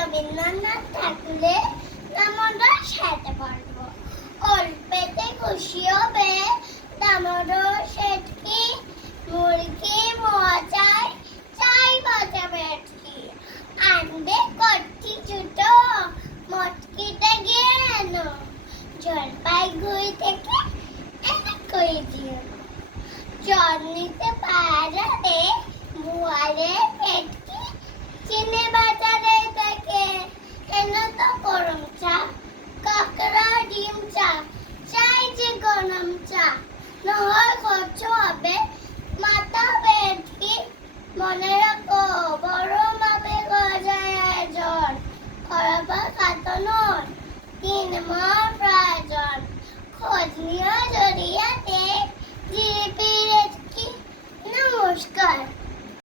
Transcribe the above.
রবীন্দ্রনাথ ঠাকুরের দামোদর সাজাতে পারবো। অল্পেতে খুশি হবে দামোদর শেঠকি, মুরগি মজায় চাই বাজা বেটকি। আনবে কচ্ছি জুতো মটকিতে গিয়ে এনো, জলপাইগুড়ি থেকে এনে করে দিও। জল নিতে পারাতে বুয়ারে পেটকি, চিনে বাজারে থেকে এনে তো গরম চা, কাকড়া ডিম চা, চাই যে গরম চা। নহয় খরচ হবে মাথা বেটকি, মনে রাখো বড় মাপে গজায় আয়োজন। খরবা কাতনর 3 মাস প্রয়োজন। খোঁজ নিও জড়িয়াতে জিপি রেটকি। নমস্কার।